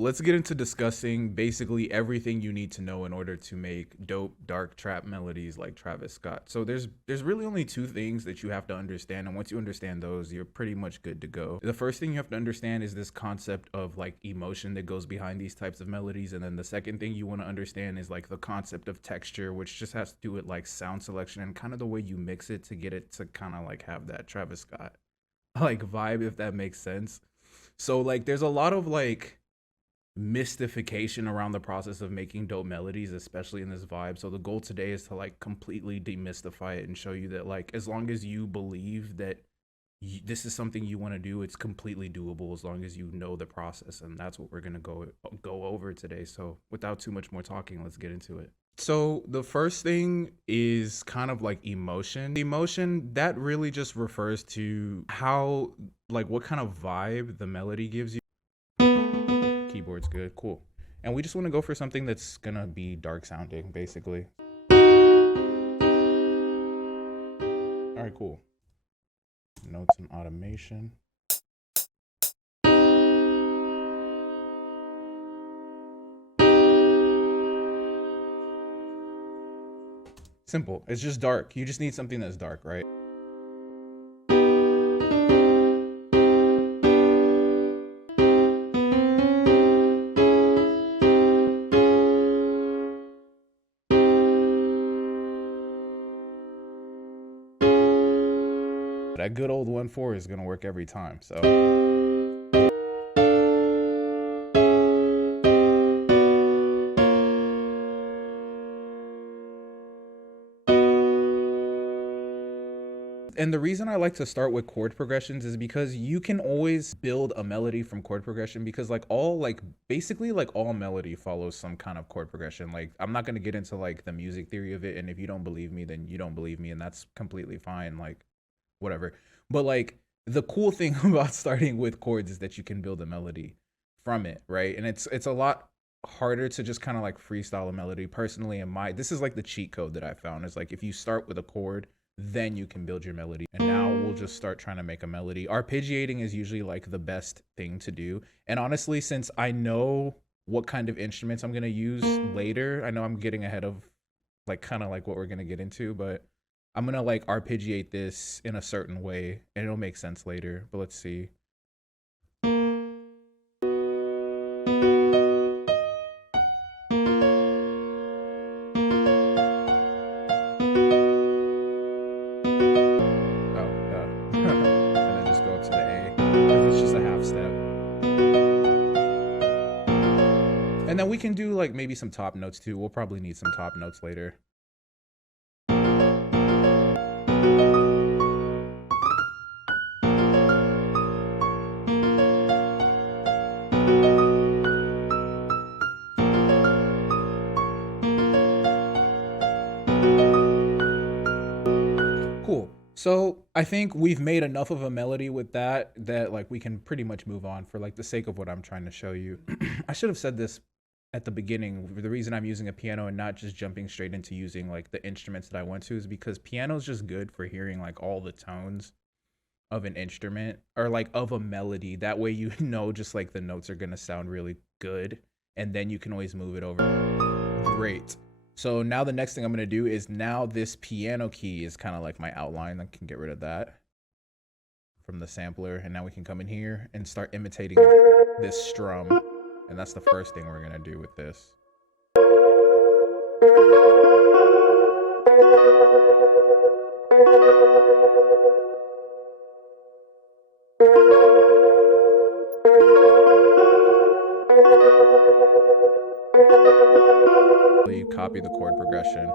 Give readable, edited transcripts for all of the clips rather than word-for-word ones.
Let's get into discussing basically everything you need to know in order to make dope dark trap melodies like Travis Scott. So there's really only two things that you have to understand, and once you understand those, you're pretty much good to go. The first thing you have to understand is this concept of like emotion that goes behind these types of melodies, and then the second thing you want to understand is like the concept of texture, which just has to do with like sound selection and kind of the way you mix it to get it to kind of like have that Travis Scott like vibe, if that makes sense. So like there's a lot of like mystification around the process of making dope melodies, especially in this vibe. So the goal today is to like completely demystify it and show you that like as long as you believe that this is something you want to do, it's completely doable as long as you know the process, and that's what we're going to go over today. So without too much more talking, let's get into it. So the first thing is kind of like emotion. Emotion, that really just refers to how, like what kind of vibe the melody gives you. Keyboard's good, cool. And we just want to go for something that's gonna be dark sounding, basically. All right, cool. Notes and automation. Simple. It's just dark. You just need something that's dark, right? That good old 1/4 is gonna work every time, so. And the reason I like to start with chord progressions is because you can always build a melody from chord progression, because like basically like all melody follows some kind of chord progression. Like I'm not going to get into like the music theory of it, and if you don't believe me, then you don't believe me, and that's completely fine, like whatever. But like the cool thing about starting with chords is that you can build a melody from it, right? And it's a lot harder to just kind of like freestyle a melody. Personally, this is like the cheat code that I found, is like if you start with a chord, then you can build your melody. And now we'll just start trying to make a melody. Arpeggiating is usually like the best thing to do. And honestly, since I know what kind of instruments I'm gonna use later, I know I'm getting ahead of like kind of like what we're gonna get into, but I'm gonna like arpeggiate this in a certain way and it'll make sense later. But let's see. And then we can do like maybe some top notes too. We'll probably need some top notes later. Cool. So I think we've made enough of a melody with that like we can pretty much move on for like the sake of what I'm trying to show you. I should have said this at the beginning. The reason I'm using a piano and not just jumping straight into using like the instruments that I want to is because piano is just good for hearing like all the tones of an instrument or like of a melody. That way you know just like the notes are gonna sound really good, and then you can always move it over. Great. So now the next thing I'm gonna do is, now this piano key is kind of like my outline. I can get rid of that from the sampler, and now we can come in here and start imitating this strum. And that's the first thing we're gonna do with this. So you copy the chord progression.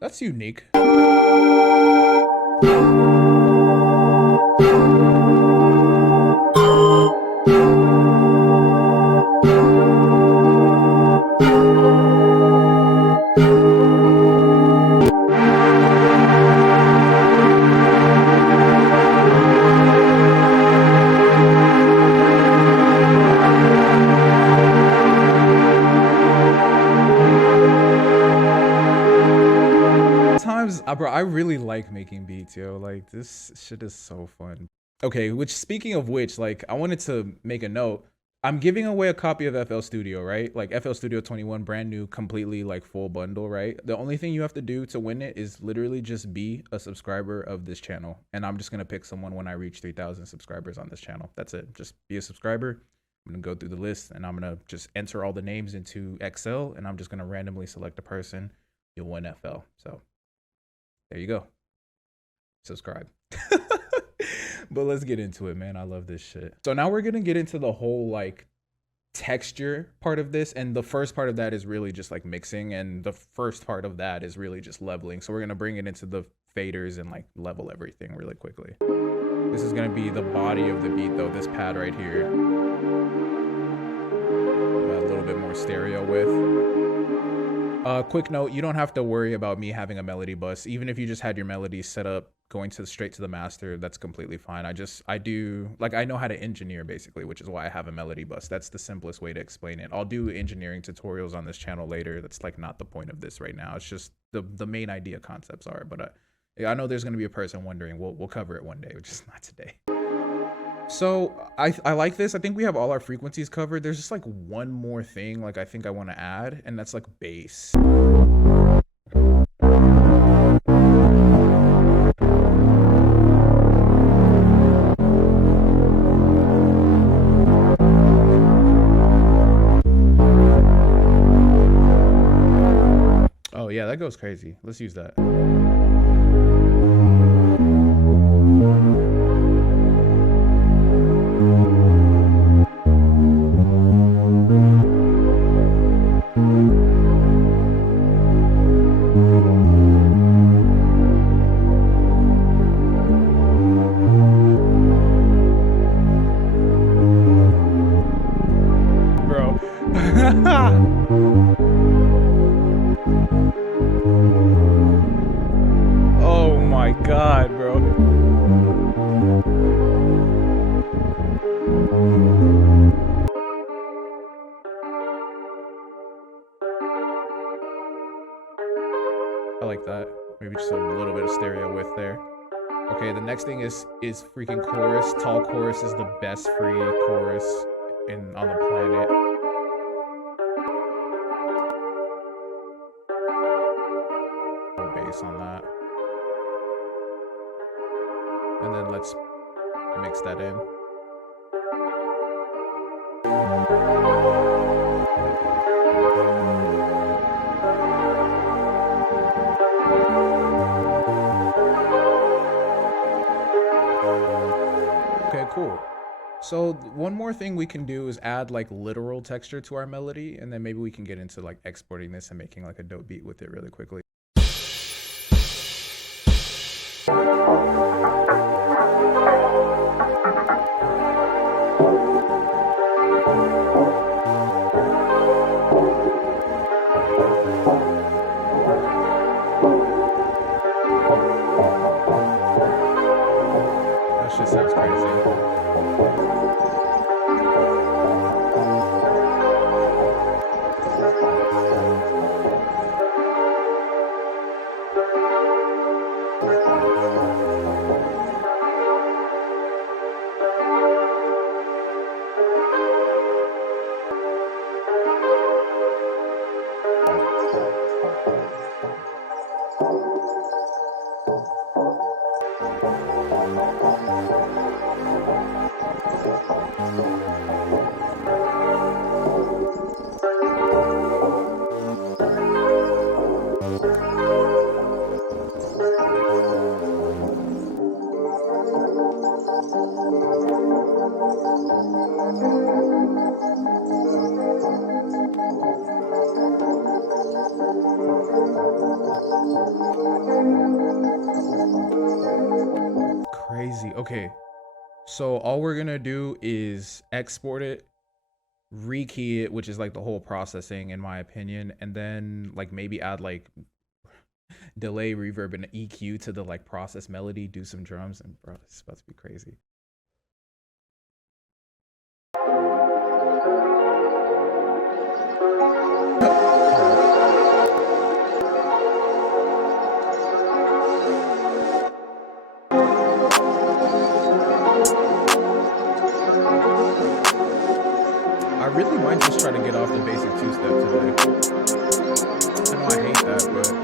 That's unique. Bro, I really like making beats, yo. Like, this shit is so fun. Okay, which, speaking of which, like, I wanted to make a note. I'm giving away a copy of FL Studio, right? Like, FL Studio 21, brand new, completely, like, full bundle, right? The only thing you have to do to win it is literally just be a subscriber of this channel. And I'm just gonna pick someone when I reach 3,000 subscribers on this channel. That's it. Just be a subscriber. I'm gonna go through the list, and I'm gonna just enter all the names into Excel, and I'm just gonna randomly select a person. You'll win FL. So there you go. Subscribe. But let's get into it, man. I love this shit. So now we're gonna get into the whole like texture part of this, and the first part of that is really just like mixing, and the first part of that is really just leveling. So we're gonna bring it into the faders and like level everything really quickly. This is gonna be the body of the beat though, this pad right here. A little bit more stereo width. Quick note, you don't have to worry about me having a melody bus. Even if you just had your melodies set up going straight to the master, that's completely fine. I know how to engineer basically, which is why I have a melody bus. That's the simplest way to explain it. I'll do engineering tutorials on this channel later. That's like not the point of this right now. It's just the main idea concepts are, but I know there's going to be a person wondering. We'll cover it one day, which is not today. So I like this. I think we have all our frequencies covered. There's just like one more thing like I think I want to add, and that's like bass. Oh yeah, that goes crazy. Let's use that. Oh my god, bro. I like that. Maybe just a little bit of stereo width there. Okay, the next thing is freaking chorus. Tall chorus is the best free chorus on the planet. Bass on that. And then let's mix that in. Okay, cool. So one more thing we can do is add like literal texture to our melody, and then maybe we can get into like exporting this and making like a dope beat with it really quickly. That shit sounds crazy. crazy. Okay, so all we're gonna do is export it, rekey it, which is like the whole processing in my opinion, and then like maybe add like delay, reverb, and EQ to the like process melody, do some drums, and bro, it's about to be crazy. Hold up. I really might just try to get off the basic two step today. I know I hate that, but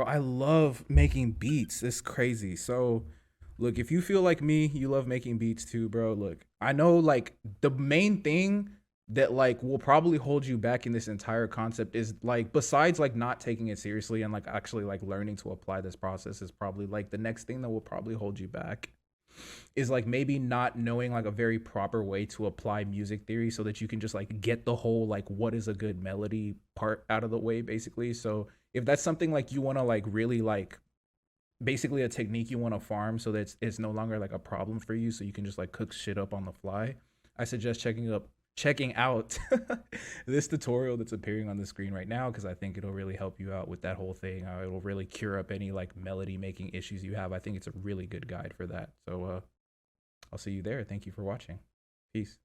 bro, I love making beats. It's crazy. So, look, if you feel like me, you love making beats too, bro. Look, I know like the main thing that like will probably hold you back in this entire concept is like besides like not taking it seriously and like actually like learning to apply this process is probably like the next thing that will probably hold you back is like maybe not knowing like a very proper way to apply music theory so that you can just like get the whole like what is a good melody part out of the way basically. So if that's something like you want to like really like basically a technique you want to farm so that it's no longer like a problem for you so you can just like cook shit up on the fly, I suggest checking out this tutorial that's appearing on the screen right now because I think it'll really help you out with that whole thing. It'll really cure up any like melody making issues you have. I think it's a really good guide for that. So I'll see you there. Thank you for watching. Peace.